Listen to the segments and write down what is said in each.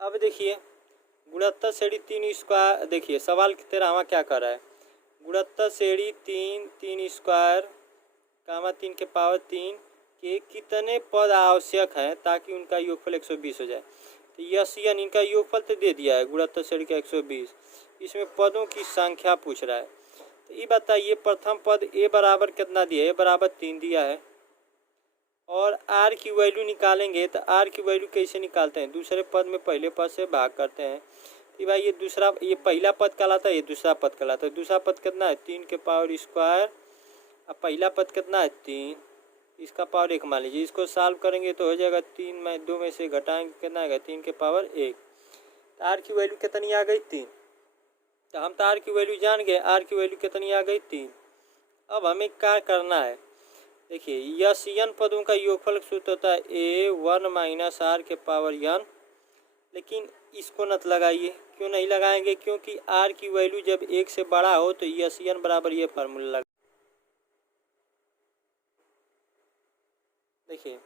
अब देखिए गुणोत्तर श्रेणी 3 स्क्वायर, देखिए सवाल 13वां क्या कर रहा है, गुणोत्तर श्रेणी 3 स्क्वायर कामा 3 के पावर 3 के कितने पद आवश्यक हैं ताकि उनका योगफल 120 हो जाए। तो यस एन इनका योगफल तो दे दिया है गुणोत्तर श्रेणी का 120, इसमें पदों की संख्या पूछ रहा है। तो ये बताइए प्रथम पद ए बराबर कितना दिया है, ए बराबर 3 दिया है और आर की वैल्यू निकालेंगे तो आर की वैल्यू कैसे निकालते हैं, दूसरे पद में पहले पद से भाग करते हैं। कि भाई ये पहला पद कहलाता है, ये दूसरा पद कहलाता है। दूसरा पद कितना है 3 के पावर स्क्वायर, अब पहला पद कितना है 3, इसका पावर 1 मान लीजिए। इसको सॉल्व करेंगे तो हो जाएगा 3 में 2 में से घटाएंगे कितना आएगा 3 के पावर 1। तो आर की वैल्यू कितनी आ गई 3। तो हम तो आर की वैल्यू जान गए, आर की वैल्यू कितनी आ गई 3। अब हमें क्या करना है, देखिए यस एन पदों का योगफल सूत्र होता है A1 माइनस आर के पावर n, लेकिन इसको नत लगाइए। क्यों नहीं लगाएंगे, क्योंकि आर की वैल्यू जब 1 से बड़ा हो तो यस एन बराबर ये फार्मूला लगा। देखिए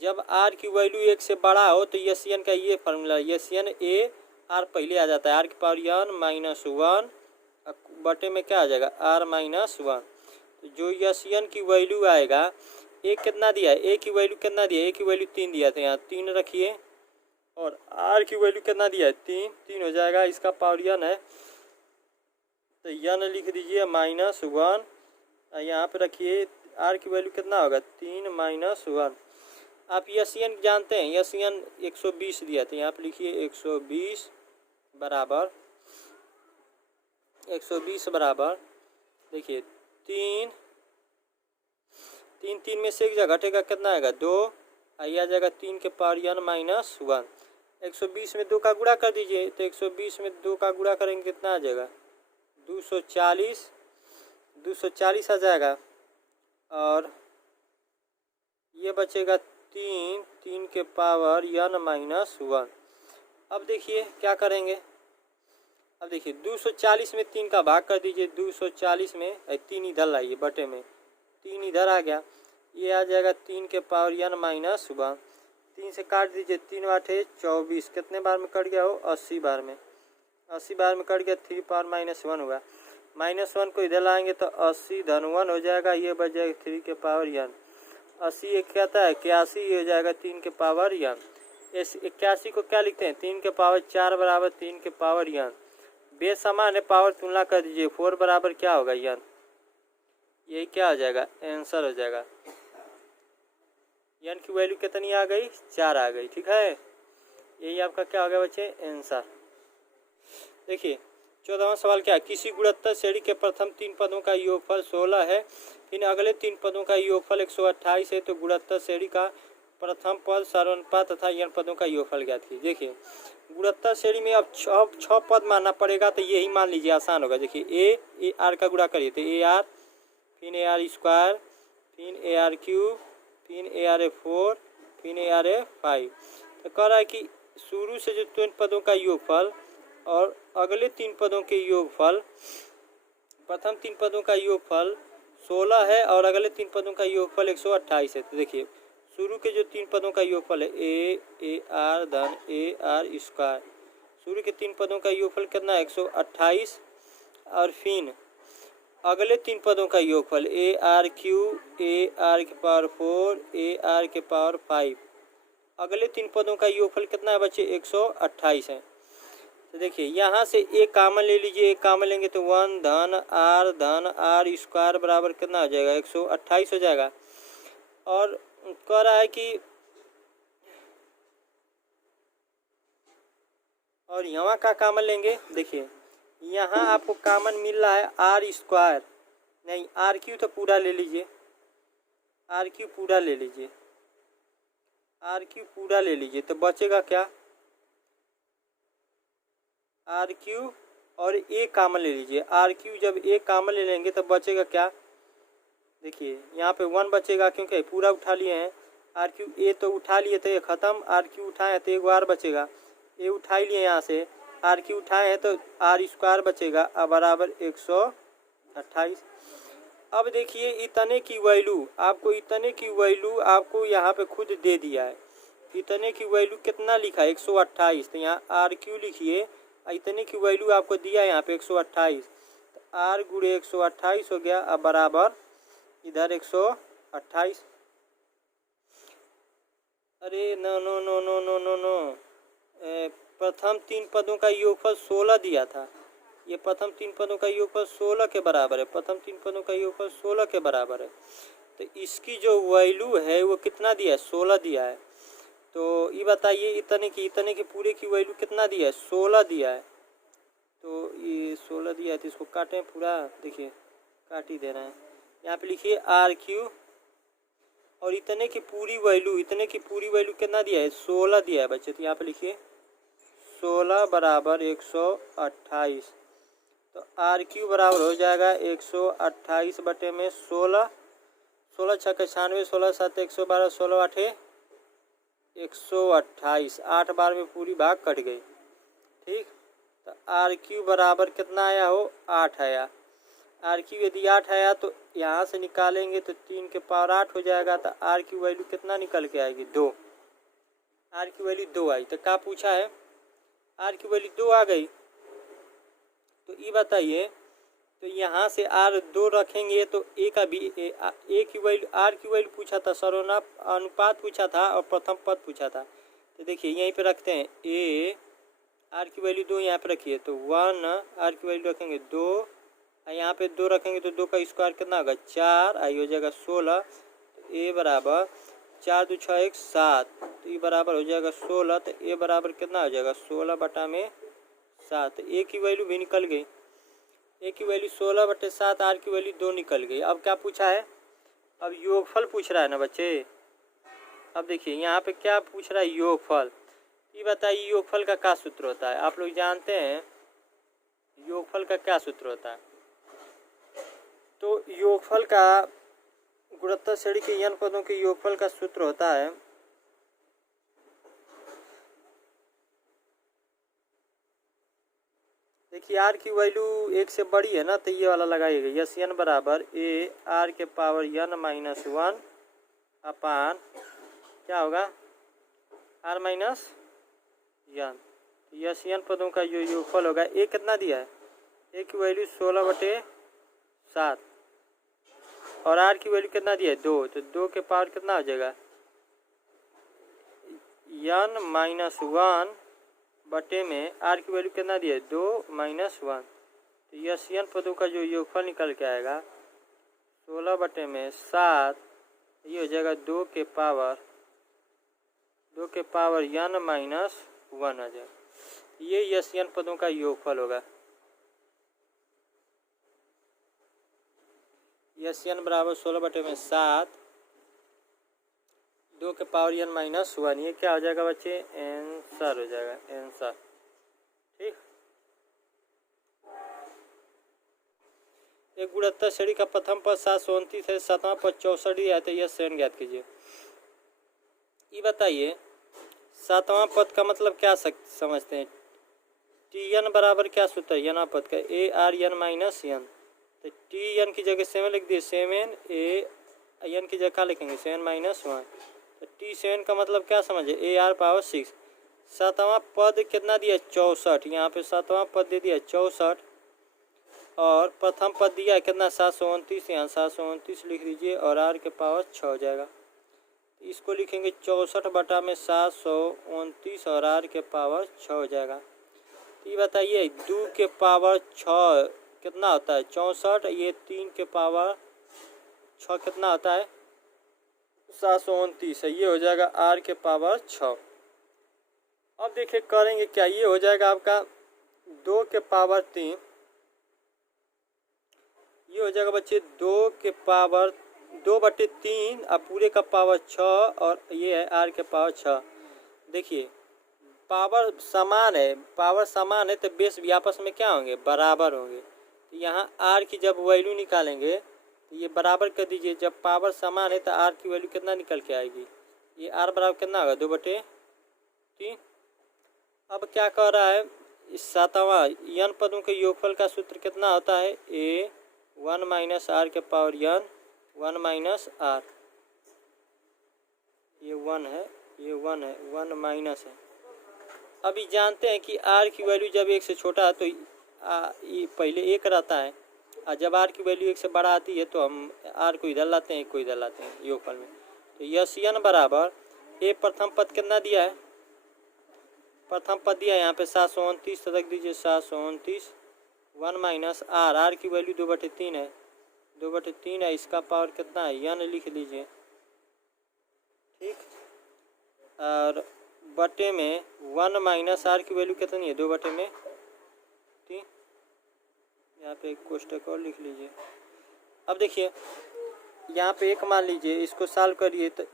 जब आर की वैल्यू 1 से बड़ा हो तो यस एन का ये formula, S N A R पहले आ जाता है, आर की पावर n माइनस 1 बटे में क्या आ जाएगा आर माइनस 1। तो जो यस एन की वैल्यू आएगा, ए कितना दिया है, ए की वैल्यू कितना दिया है, ए की वैल्यू 3 दिया था, यहाँ 3 रखिए और आर की वैल्यू कितना दिया है 3 हो जाएगा, इसका पावर n है तो n लिख दीजिए माइनस 1, यहाँ पे रखिए आर की वैल्यू कितना होगा 3 माइनस 1। आप यस एन जानते हैं, यस एन 120 दिया था, यहाँ पे लिखिए 120 बराबर 120 बराबर, देखिए 3 में से एक जगह घटेगा कितना आएगा 2, आइए आ जाएगा 3 के पावर n माइनस 1। 120 में 2 का गुणा कर दीजिए, तो 120 में 2 का गुणा करेंगे कितना आ जाएगा 240 आ जाएगा और ये बचेगा 3 के पावर n माइनस 1। अब देखिए क्या करेंगे, अब देखिए 240 में 3 का भाग कर दीजिए, 240 में 3 इधर लाइए बटे में, 3 इधर आ गया, ये आ जाएगा 3 के पावर n माइनस 1। 3 से काट दीजिए, 3 आठे 24, कितने बार में कट गया हो 80 बार में, 80 बार में कट गया, 3 पावर माइनस 1 होगा। माइनस 1 को इधर लाएंगे तो 80 धन 1 हो जाएगा, ये बच जाएगा 3 के पावर n। 80 एक कहता है 81, ये हो जाएगा 3 के पावर n। इस 81 को क्या लिखते हैं 3 के पावर 4 बराबर 3 के पावर n। बेसमान है, पावर तुलना कर दीजिए, 4 बराबर क्या होगा n, यही क्या हो जाएगा आंसर हो जाएगा। n की वैल्यू कितनी आ गई 4 आ गई, ठीक है, यही आपका क्या हो गया बच्चे आंसर। देखिए 14वां सवाल क्या है, किसी गुणोत्तर श्रेणी के प्रथम 3 पदों का योगफल 16 है, फिर अगले 3 पदों का योगफल 128 है, तो गुणोत्तर श्रेणी का प्रथम पद सर्वनुपात तथा n पदों का योगफल ज्ञात कीजिए। देखिए गुणोत्तर श्रेणी में अब 6 पद मानना पड़ेगा, तो यही मान लीजिए आसान होगा। देखिए ए आर का गुणा करिए तो ए आर, फिर ए आर स्क्वायर, फिर ए आर क्यूब, फिर ए आर 4, फिर ए आर 5। तो कह रहा है कि शुरू से जो 3 पदों का योगफल और अगले 3 पदों के योगफल, प्रथम 3 पदों का योगफल 16 है और अगले 3 पदों का योगफल 128 है। तो देखिए शुरू के जो 3 पदों का योगफल है ए आर धन ए आर स्क्वायर, शुरू के 3 पदों का योगफल कितना है 128, और फिर अगले 3 पदों का योगफल A R Q, A R के पावर 4, ए आर के पावर 5, अगले 3 पदों का योगफल कितना है बच्चे 128 है। तो देखिए यहाँ से एक कॉमन ले लीजिए, एक कॉमन लेंगे तो 1 धन आर स्क्वायर बराबर कितना हो जाएगा 128 हो जाएगा। और कह रहा है कि और यहाँ का कॉमन लेंगे, देखिए यहाँ आपको कॉमन मिल रहा है आर स्क्वायर, नहीं आर क्यू तो पूरा ले लीजिए, आर क्यू पूरा ले लीजिए, आर क्यू पूरा ले लीजिए, तो बचेगा क्या आर क्यू और ए कॉमन ले लीजिए। आर क्यू जब ए कॉमन ले लेंगे तो बचेगा क्या, देखिए यहाँ पे 1 बचेगा क्योंकि पूरा उठा लिए हैं। आर क्यू ए तो उठा लिए तो ये ख़त्म, आर क्यू उठाए तो एक बार बचेगा, ए उठा ही लिए यहाँ से, आर क्यू उठाए हैं तो आर स्क्वायर बचेगा अब बराबर 128। अब देखिए इतने की वैल्यू आपको यहाँ पे खुद दे दिया है इतने की वैल्यू कितना लिखा है 128, तो यहाँ आर क्यू लिखिए। इतने की वैल्यू आपको दिया है यहाँ पे 128, तो आर गुणे 128 हो गया। अब बराबर इधर 128। अरे no no no no no no no, प्रथम तीन पदों का योगफल 16 दिया था। ये प्रथम तीन पदों का योगफल 16 के बराबर है। प्रथम तीन पदों का योगफल 16 के बराबर है। तो इसकी जो वैल्यू है वो कितना दिया है, 16 दिया है। तो ये बताइए इतने की पूरे की वैल्यू कितना दिया है, 16 दिया है। तो ये 16 दिया है, तो इसको काटें पूरा, देखिए काट ही दे रहे हैं। यहाँ पे लिखिए आर क्यू, और इतने की पूरी वैल्यू कितना दिया है, 16 दिया है बच्चे। तो यहाँ पे लिखिए 16 बराबर 128। तो आर क्यू बराबर हो जाएगा 128 बटे में 16। 16 छः 96, 16 7 112, 16 8 128। 8 बार में पूरी भाग कट गई। ठीक, तो आर क्यू बराबर कितना आया हो, 8 आया। आर क्यू यदि 8 आया तो यहाँ से निकालेंगे तो 3 के पावर 8 हो जाएगा। तो आर की वैल्यू कितना निकल के आएगी, 2। आर की वैल्यू 2 आई। तो क्या पूछा है, आर की वैल्यू 2 आ गई। तो ये बताइए, तो यहाँ से आर 2 रखेंगे तो ए का भी ए की वैल्यू, आर की वैल्यू पूछा था, अनुपात पूछा था और प्रथम पद पूछा था। तो देखिए यहीं पे रखते हैं, ए आर की वैल्यू 2 यहाँ पे रखिए, तो 1 आर की वैल्यू रखेंगे 2, यहाँ पे 2 रखेंगे तो 2 का स्क्वायर कितना होगा, 4, आई हो जाएगा 16। तो ए बराबर 4 2 6 1 7, तो ये बराबर हो जाएगा 16। तो ए बराबर कितना हो जाएगा, 16 बटा में 7। ए की वैल्यू भी निकल गई, ए की वैल्यू 16 बटे 7, आर की वैल्यू 2 निकल गई। अब क्या पूछा है, अब योगफल पूछ रहा है ना बच्चे। अब देखिए यहाँ पे क्या पूछ रहा है, योगफल। ये बताइए योगफल का क्या सूत्र होता है, आप लोग जानते हैं योगफल का क्या सूत्र होता है। तो योगफल का गुणोत्तर श्रेणी के n पदों के योगफल का सूत्र होता है, देखिए आर की वैल्यू 1 से बड़ी है ना, तो ये वाला लगाइएगा, यस एन बराबर ए आर के पावर n माइनस 1 अपान क्या होगा, R minus n। S N पदों का जो योगफल होगा, ए कितना दिया है, ए की वैल्यू 16 बटे 7 और आर की वैल्यू कितना दिया है, 2। तो 2 के पावर कितना हो जाएगा, n माइनस 1 बटे में आर की वैल्यू कितना दिया है, 2 माइनस 1। तो यस एन पदों का जो योगफल निकल के आएगा 16 बटे में 7, ये हो जाएगा 2 के पावर n माइनस 1 आ जाएगा। ये यस एन पदों का योगफल होगा। यस एन बराबर 16 बटे में 7, 2 के पावर n माइनस 1। ये क्या हो जाएगा बच्चे, आंसर हो जाएगा, आंसर। ठीक, एक गुणोत्तर श्रेणी का प्रथम पद 729 है, 7वां पद 64 है, तो यह श्रेणी ज्ञात कीजिए। ये बताइए 7वां पद का मतलब क्या समझते हैं, टी एन बराबर क्या सूत्र है, n पद का A R N minus N. तो टी एन की जगह 7 लिख दिए, 7 ए एन की जगह क्या लिखेंगे, 7 माइनस 1। तो टी 7 का मतलब क्या समझे, ए आर पावर 6। 7वां पद कितना दिया, 64। यहाँ पे 7वां पद दे दिया 64 और प्रथम पद दिया है कितना, 729। यहाँ 729 लिख दीजिए और आर के पावर 6 हो जाएगा। इसको लिखेंगे 64 बटा में 729 और आर के पावर 6 हो जाएगा। ये बताइए 2 के पावर 6 कितना होता है, 64। ये 3 के पावर 6 कितना होता है, 729 है। ये हो जाएगा आर के पावर 6। अब देखिए करेंगे क्या, ये हो जाएगा आपका 2 के पावर 3, ये हो जाएगा बच्चे 2 के पावर 2 बटे 3 और पूरे का पावर 6 और ये है आर के पावर 6। देखिए पावर समान है तो बेस भी आपस में क्या होंगे, बराबर होंगे। तो यहाँ आर की जब वैल्यू निकालेंगे तो ये बराबर कर दीजिए, जब पावर समान है तो आर की वैल्यू कितना निकल के आएगी, ये आर बराबर कितना होगा, 2 बटे 3। अब क्या कह रहा है, इस 7वां n पदों के योगफल का सूत्र कितना होता है, ए 1 माइनस आर के पावर n 1 माइनस आर, ये 1 है ये 1 है, 1 माइनस है। अभी जानते हैं कि r की वैल्यू जब 1 से छोटा है तो ये पहले 1 रहता है, और जब r की वैल्यू 1 से बड़ा आती है तो हम r को इधर लाते हैं, 1 को इधर लाते हैं योगफल में। तो यस n बराबर ए प्रथम पद कितना दिया है, प्रथम पद दिया है यहाँ पे 729, रख दीजिए 729, 1 माइनस r की वैल्यू 2/3 है, 2/3 है, इसका पावर कितना है n लिख लीजिए, ठीक। और बटे में 1 माइनस r की वैल्यू कितनी है, 2/3, यहाँ पे एक कोष्टक और लिख लीजिए। अब देखिए यहाँ पे 1 मान लीजिए, इसको सॉल्व करिए तो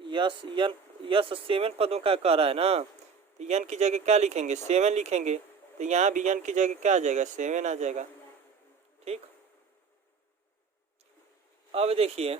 यस 7 पदों का कह रहा है ना, तो n की जगह क्या लिखेंगे, 7 लिखेंगे, तो यहाँ भी n की जगह क्या आ जाएगा, 7 आ जाएगा, ठीक। अब देखिए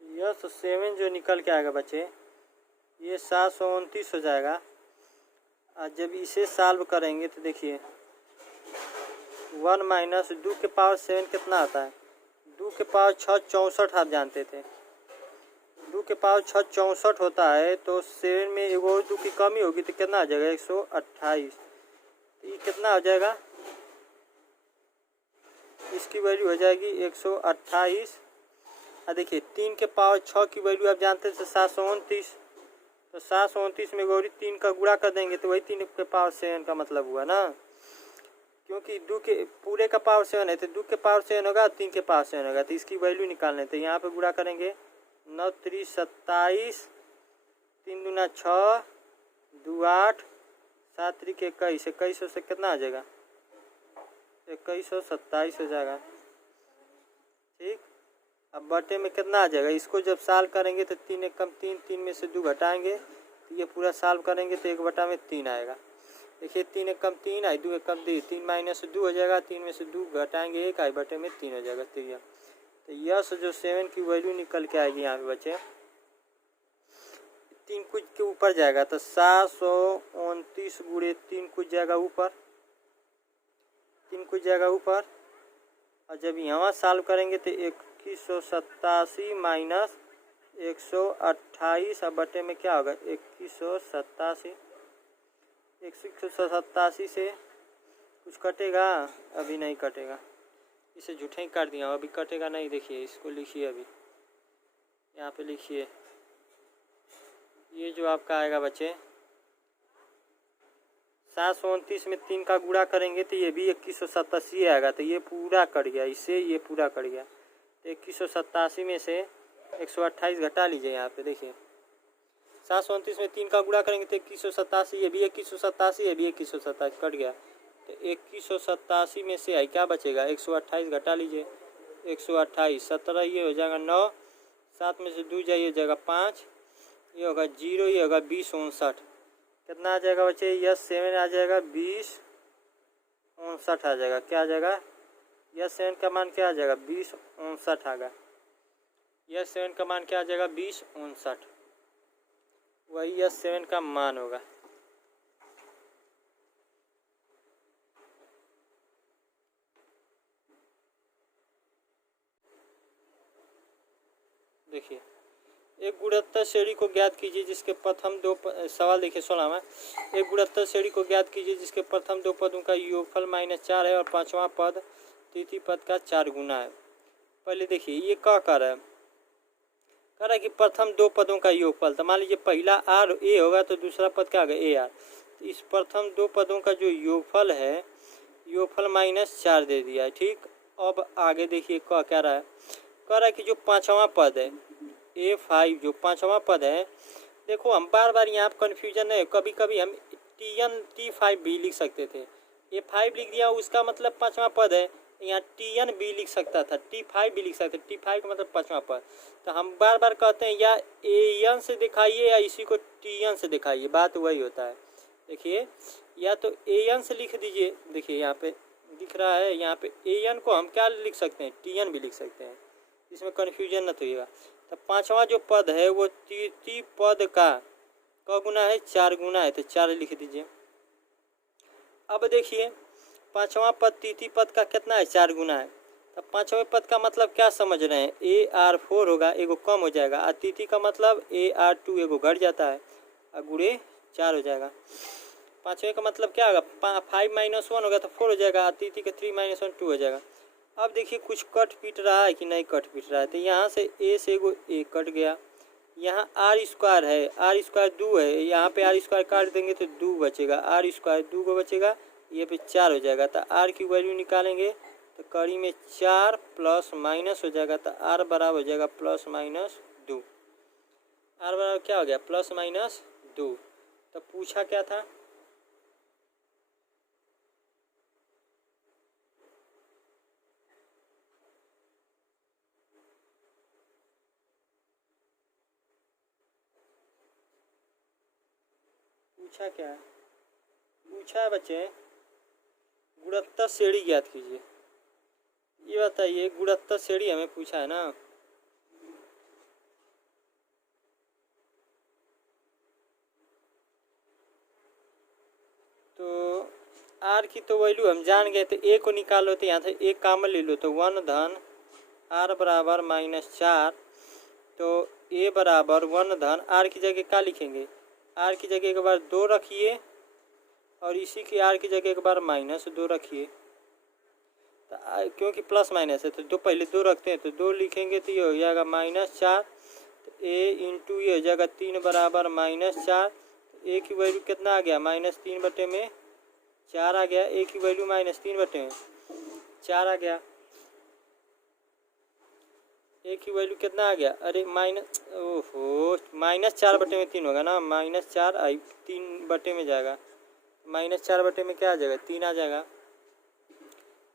यस 7 जो निकल के आएगा बच्चे, ये 729 हो जाएगा। और जब इसे सॉल्व करेंगे तो देखिए 1 माइनस 2 के पावर 7 कितना आता है, 2 के पावर 6 64 आप जानते थे, 2 के पावर 6 64 होता है, तो 7 में एक और 2 की कमी होगी तो कितना आ जाएगा, 128। तो ये कितना हो जाएगा, इसकी वैल्यू हो जाएगी 128। और देखिए 3 के पावर 6 की वैल्यू आप जानते थे 729, तो 729 में गौरी 3 का गुणा कर देंगे तो वही 3 के पावर 7 का मतलब हुआ ना, क्योंकि 2 के पूरे का पावर 7 है तो 2 के पावर 7 होगा, 3 के पावर 7 होगा, तो इसकी वैल्यू निकालने तो यहाँ पे गुणा करेंगे 9 3 27, 3 दूना 6, 2 8, 7 3 21, 2100 से कितना आ जाएगा, 2127 हो जाएगा, ठीक। अब बटे में कितना आ जाएगा, इसको जब सॉल्व करेंगे तो 3 एक कम 3, 3 में से 2 घटाएंगे तो ये पूरा सॉल्व करेंगे तो 1/3 आएगा। देखिए 3 एक कम 3 आई, 2 एक कम 2, 3 माइनस 2 हो जाएगा, 3 में से 2 घटाएंगे 1 आई, बटे में 3 हो जाएगा, त्रिया। तो यस जो 7 की वैल्यू निकल के आएगी यहाँ पे बच्चे, 3 कुछ के ऊपर जाएगा तो 729 गुणे 3 कुछ जाएगा ऊपर, 3 कुछ जाएगा ऊपर, और जब यहाँ सॉल्व करेंगे तो 2187 माइनस 128, अब बटे में क्या होगा 2187, 187 से कुछ कटेगा, अभी नहीं कटेगा, इसे झूठे ही काट दिया, अभी कटेगा नहीं। देखिए इसको लिखिए, अभी यहाँ पे लिखिए, ये जो आपका आएगा बच्चे 729 में 3 का गुणा करेंगे तो ये भी 2187 आएगा, तो ये पूरा कट गया, इससे ये पूरा कट गया, तो 2187 में से 128 घटा लीजिए। यहाँ पे देखिए 729 में 3 का गुणा करेंगे तो 2187, ये भी 2187, ये भी 2187 कट गया, तो 2187 में से क्या बचेगा, 128 घटा लीजिए, 128 17, ये हो जाएगा 9, 7 में से 2 जाइए हो जाएगा 5, ये होगा 0, ये होगा 20 59, कितना आ जाएगा बच्चे, यस 7 आ जाएगा 20 59 आ जाएगा, क्या आ जाएगा, यस 7 का मान क्या आ जाएगा 20 59 आ गया, यस 7 का मान क्या आ जाएगा 20 59, वही यस 7 का मान होगा। देखिए एक गुणोत्तर श्रेणी को ज्ञात कीजिए जिसके प्रथम दो सवाल देखिए 16 में, एक गुणोत्तर श्रेणी को ज्ञात कीजिए जिसके प्रथम 2 पदों का योगफल -4 है और पांचवा पद तृतीय पद का 4 गुना है। पहले देखिए ये क्या कह रहा है, कह रहा है कि प्रथम 2 पदों का योगफल, तो मान लीजिए पहला आर ए होगा तो दूसरा पद क्या होगा ए आर, तो इस प्रथम 2 पदों का जो योगफल है, योगफल -4 दे दिया है, ठीक। अब आगे देखिए क्या कह रहा है, कह रहा है कि जो पांचवा पद है A5, जो पांचवा पद है, देखो हम बार बार यहाँ कन्फ्यूजन है, कभी कभी हम T5 भी लिख सकते थे। ये 5 लिख दिया, उसका मतलब पाँचवा पद है। यहाँ TN भी लिख सकता था, T5 भी लिख सकते, T5 का मतलब पाँचवा पद। तो हम बार बार कहते हैं या AN से दिखाइए या इसी को TN से दिखाइए, बात वही होता है। देखिए, या तो AN से लिख दीजिए, देखिए यहाँ पे दिख रहा है, यहाँ पे AN को हम क्या लिख सकते हैं, TN भी लिख सकते हैं, इसमें कन्फ्यूजन न होइएगा। तो पाँचवा जो पद है वो ती पद का गुना है, 4 गुना है, तो 4 लिख दीजिए। अब देखिए पाँचवा पद तीती पद का कितना है, 4 गुना है। तो पाँचवें पद का मतलब क्या समझ रहे हैं, AR4 होगा, एगो कम हो जाएगा, और तीती का मतलब AR2 एगो घट जाता है, और गुणे 4 हो जाएगा। पाँचवें का मतलब क्या होगा, 5 - 1 होगा तो 4 हो जाएगा, और तीती का 3 - 1 2 हो जाएगा। अब देखिए कुछ कट पीट रहा है कि नहीं कट पीट रहा है, तो यहाँ से A से एगो A कट गया, यहाँ R² है, R² 2 है, यहाँ पे R² काट देंगे तो 2 बचेगा, R² 2 को बचेगा, ये पे 4 हो जाएगा। तो R की वैल्यू निकालेंगे तो कड़ी में 4 प्लस माइनस हो जाएगा, तो R बराबर हो जाएगा +- 2। R बराबर क्या हो गया, +- 2। तो पूछा क्या था, पूछा क्या है, पूछा है बच्चे गुणोत्तर श्रेणी ज्ञात कीजिए। ये बताइए गुणोत्तर श्रेणी हमें पूछा है ना। तो R की तो वैल्यू हम जान गए, तो A को निकालो, तो यहाँ से A कॉमन ले लो, तो 1 धन R बराबर -4। तो A बराबर 1 धन R की जगह क्या लिखेंगे, R की जगह एक बार 2 रखिए, और इसी की R की जगह एक बार -2 रखिए। तो क्योंकि प्लस माइनस है तो 2 पहले 2 रखते हैं, तो 2 लिखेंगे तो ये हो जाएगा -4। तो A इंटू ये हो जाएगा 3 बराबर -4। A की वैल्यू कितना आ गया, -3/4 आ गया। A की वैल्यू -3/4 आ गया। A की वैल्यू कितना आ गया, अरे ओहो -4/3 होगा ना, -4 3 में जाएगा, -4 में क्या आ जाएगा, 3 आ जाएगा।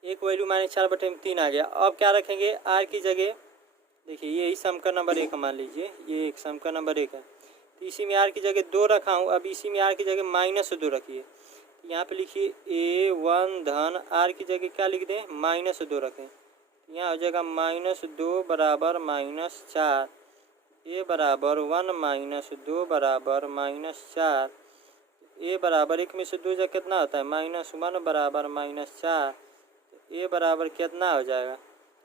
एक वैल्यू -4/3 आ गया। अब क्या रखेंगे R की जगह, देखिए यही सम का नंबर 1 मान लीजिए, ये एक सम का नंबर 1 है, तो इसी में R की जगह 2 रखा हूँ। अब इसी में R की जगह -2 रखिए, यहाँ पे लिखिए A1 धन R की जगह क्या लिख दें, -2 रखें, यहाँ हो जाएगा -2 बराबर -4। A बराबर 1 - 2 बराबर -4। A बराबर 1 में से 2 जगह कितना होता है, -1 बराबर -4। A बराबर कितना हो जाएगा,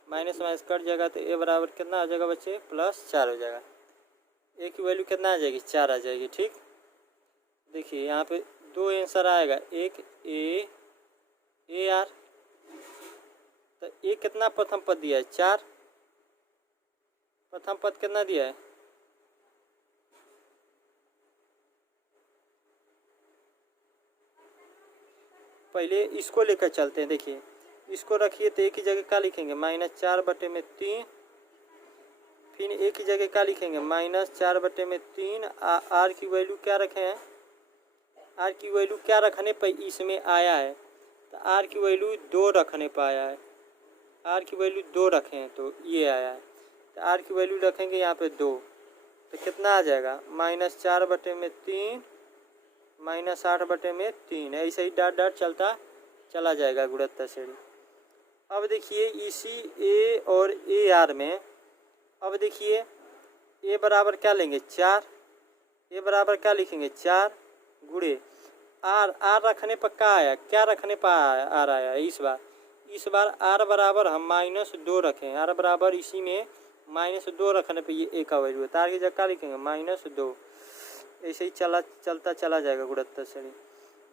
माइनस माइनस कट जाएगा, तो A बराबर कितना हो जाएगा बच्चे, +4 हो जाएगा। A की वैल्यू कितना आ जाएगी, 4 आ जाएगी। ठीक, देखिए यहाँ पे 2 आंसर आएगा, एक AR, तो A कितना प्रथम पद दिया है, 4, प्रथम पद कितना दिया है, पहले इसको लेकर चलते हैं। देखिए इसको रखिए, तो A की जगह क्या लिखेंगे, -4/3, फिर A की जगह क्या लिखेंगे, -4/3। R की वैल्यू क्या रखे हैं, R की वैल्यू क्या रखने पर इसमें आया है, तो R की वैल्यू 2 रखने पर आया है, R की वैल्यू 2 रखे हैं तो ये आया है। तो R की वैल्यू रखेंगे यहाँ पे 2, तो कितना आ जाएगा, -4/3 -8/3, ऐसे ही डॉट डॉट चलता चला जाएगा गुणोत्तर श्रेणी। अब देखिए इसी A और AR में, अब देखिए A बराबर क्या लेंगे, 4, A बराबर क्या लिखेंगे, 4 गुणे R रखने पर क्या आया, क्या रखने पर R आया इस बार R बराबर हम -2 रखें, R बराबर इसी में -2 रखने पे ये A का वैल्यू है, तो R की जगह क्या लिखेंगे, -2। ऐसे ही चलता चला जाएगा गुणोत्तर श्रेणी।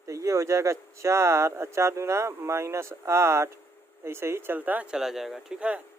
तो ये हो जाएगा 4 और 4 दूना -8, ऐसे ही चलता चला जाएगा। ठीक है।